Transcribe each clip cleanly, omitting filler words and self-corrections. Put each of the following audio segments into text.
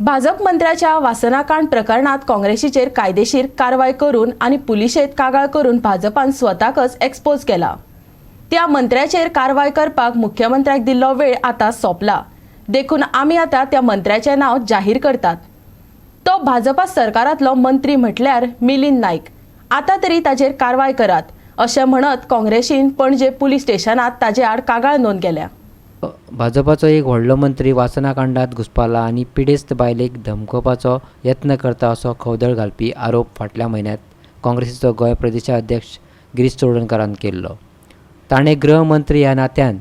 भाजप मंत्र्याच्या वासनाकांड प्रकरणात काँग्रेसीचेर कायदेशीर कारवाय करून आणि पुलिशेत कागाळ करून भाजपान स्वताकच एक्सपोज केला। त्या मंत्र्याचेर कारवाय करपाक मुख्यमंत्र्याक दिल्लो वेळ आता सोंपला। देखून आमी आता त्या मंत्र्याचे नाव जाहीर करतात। तो भाजपा सरकारांतलो मंत्री म्हटल्यार मिलिंद नाईक। आता तरी ताचेर कारवाय करात अशें म्हणत काँग्रेसीन पणजे पुलीस स्टेशनात ताचे आड कागाळ नोंद केल्या। भाजपाचो एक व्हडलो मंत्री वासनाकांडात घुसपाला आणि पिडेस्त बायलेक धमकोवपाचो यत्न करता असो खवदळ घालपी आरोप फाटल्या म्हयन्यात काँग्रेसीचो गोंय प्रदेशाध्यक्ष गिरीश चोडणकरान केल्लो। ताणें गृहमंत्री ह्या नात्यान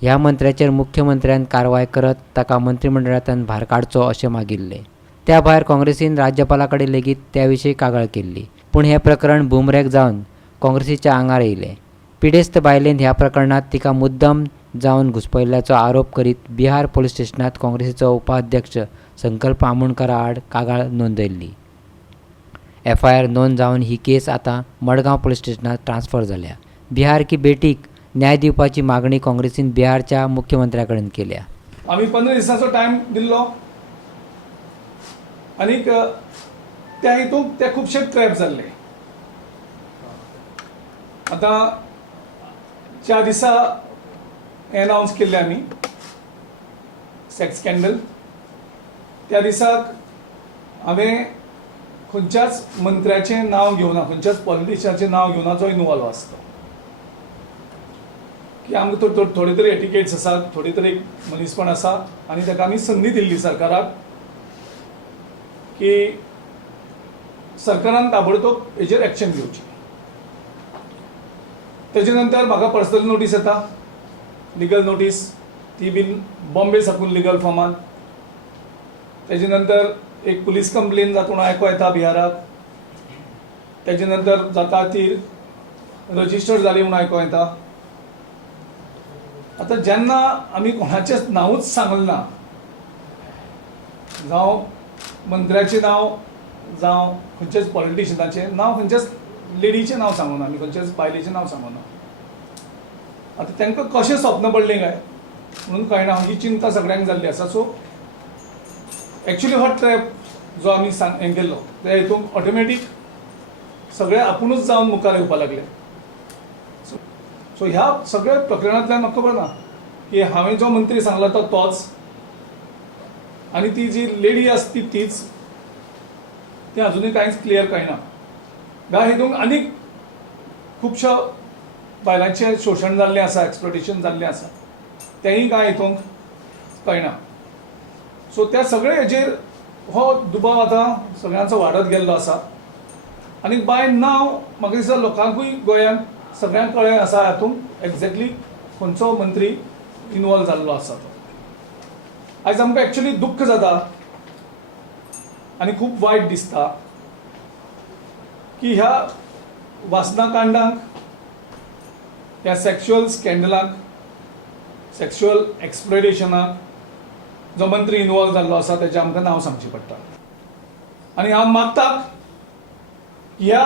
ह्या मंत्र्याचेर मुख्यमंत्र्यान कारवाय करत ताका मंत्रिमंडळांतल्यान भायर काडचो अशें मागिल्लें। त्या भायर काँग्रेसीन राज्यपाला कडेन लेगीत त्या विशीं कागाळ केल्ली, पूण हें प्रकरण बुमरेग जावन काँग्रेसीच्या आंगार येयलें। पिडेस्त बायलेन ह्या प्रकरणात तिका मुद्दम जावन घुसपयल्ल्याचो आरोप करीत बिहार पुलीस स्टेशनात काँग्रेसीचो उपाध्यक्ष संकल्प आमोणकरा आड कागाळ नोंदयल्ली। FIR नोंद जावन ही केस आतां मडगांव पुलीस स्टेशनात ट्रान्स्फर जाल्या। बिहार की बेटीक न्याय दिवपाची मागणी काँग्रेसीन बिहारच्या मुख्यमंत्र्या कडेन केल्या। आम्ही 15 दिसांचो टायम दिल्लो आनीक त्या हितून ते खुबशे ट्रॅप जाल्ले। आतां ज्या दिसा अनाउन्स केल्ले आमी सेक्स स्कॅन्डल, त्या दिसाक हांवें खंयच्याच मंत्र्याचें नांव घेवना, खंयच्याच पॉलिटिशियनाचें नांव घेवना जो इनवॉल्व आसता। की आमकां थोडे तरी एटिकेट्स आसात, थोडी तरी मनीसपण आसा आनी ताका आमी संदी दिल्ली सरकाराक की सरकारान ताबडतोब हेजेर एक्शन घेवची। तेजे नंतर म्हाका पर्सनल नोटीस येता, लिगल नोटीस, ती बीन बॉम्बे साकून लिगल फॉर्मान। तेजे नंतर एक पुलीस कंप्लेन जाता म्हणून आयको येता बिहाराक। तेजे नंतर जाता ती रजिस्टर जाली म्हणून आयको येता। आता जेन्ना आमी कोणाचेंच नांवूच सांगलें ना, जावं मंत्र्याचें नांव, जावं खंयच्याच पॉलिटिशियनाचें नांव, खंयच्याच लेडीचें नांव सांगूना, आमी खंयच्याच बायलेचें नांव सांगूना। आता तांकां कशें स्वप्न पडलें काय म्हणून कळना, ही चिंता सगळ्यांक जाल्ली आसा। सो एक्चुअली हो ट्रॅप जो आमी हें केल्लो त्या हितून ऑटोमॅटीक सगळे आपुणूच जावन मुखार येवपाक लागले। सो ह्या सगळ्या प्रकरणांतल्यान म्हाका खबर ना की हांवें जो मंत्री सांगला तो तोच आनी ती जी लेडी आसा ती तीच, तें अजुनूय कांयच क्लियर कळना। ह्या हितून आनीक खुबश्या बायलांचें शोशण जाल्लें आसा, एक्सप्लॉटेशन जाल्लें आसा, तेंय कांय हितून कळना। सो त्या सगळे हेजेर हो दुबाव आतां सगळ्यांचो वाडत गेल्लो आसा। आनी बाय नाव म्हाका दिसता लोकांकूय गोंयांत सगळ्यांक कळ्ळें आसा हातूंत एक्झॅक्टली खंयचो मंत्री इनवॉल्व जाल्लो आसा तो। आयज आमकां एक्चुअली दुख्ख जाता आनी खूब वायट दिसता की ह्या वासनाकांडांक, ह्या सेक्शुअल स्कॅन्डलांक, सेक्शुअल एक्सप्लॉयटेशनाक जो मंत्री इनवॉल्व जाल्लो आसा तेजें आमकां नांव सांगचें पडटा। आनी हांव मागतां ह्या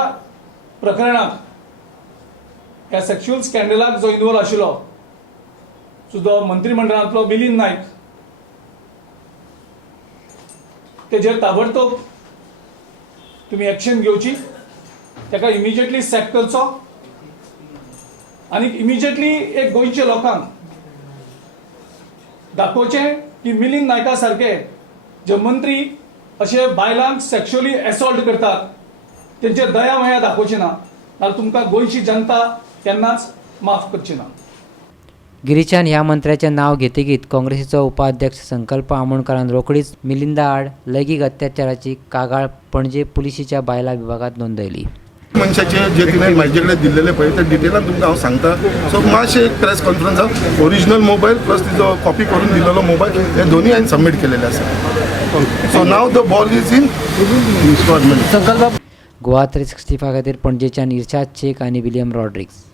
प्रकरणाक, ह्या सेक्शुअल स्कॅन्डलाक जो इनवॉल्व आशिल्लो सुद्दां मंत्रिमंडळांतलो मिलिंद नाईक, तेजेर ताबडतोब तुमी एक्शन घेवची, ताका इमिजिएटली सॅक करचो आनी इमिजिएटली एक गोंयच्या लोकांक दाखोवचें की मिलिंद नायका सारके जे मंत्री अशे बायलांक सेक्शुअली एसॉल्ट करतात तेंचेर दया माया दाखोवची ना, नाल्यार तुमकां गोंयची जनता केन्नाच माफ करची ना। गिरीशान ह्या मंत्र्याचें नाव घेतकीत काँग्रेसीचो उपाध्यक्ष संकल्प आमोणकरान रोखडीच मिलिंदा आड लैंगीक अत्याचाराची कागाळ पणजे पुलिशेच्या बायला विभागात नोंदयली। मनशाचे जे तिणें म्हाजे कडेन दिल्लेले पळय ते डिटेलान तुमकां हांव सांगता। सो मातशें एक प्रेस कॉन्फरन्साक ओरिजिनल मोबायल प्लस तिजो कॉपी करून दिल्लो मोबायल हे दोनूय हांवें सबमीट केलेले आसा। So now the ball is in installment. Goa 365 खातीर पणजेच्यान इर्शाद शेख आनी विलियम रॉड्रिग्स।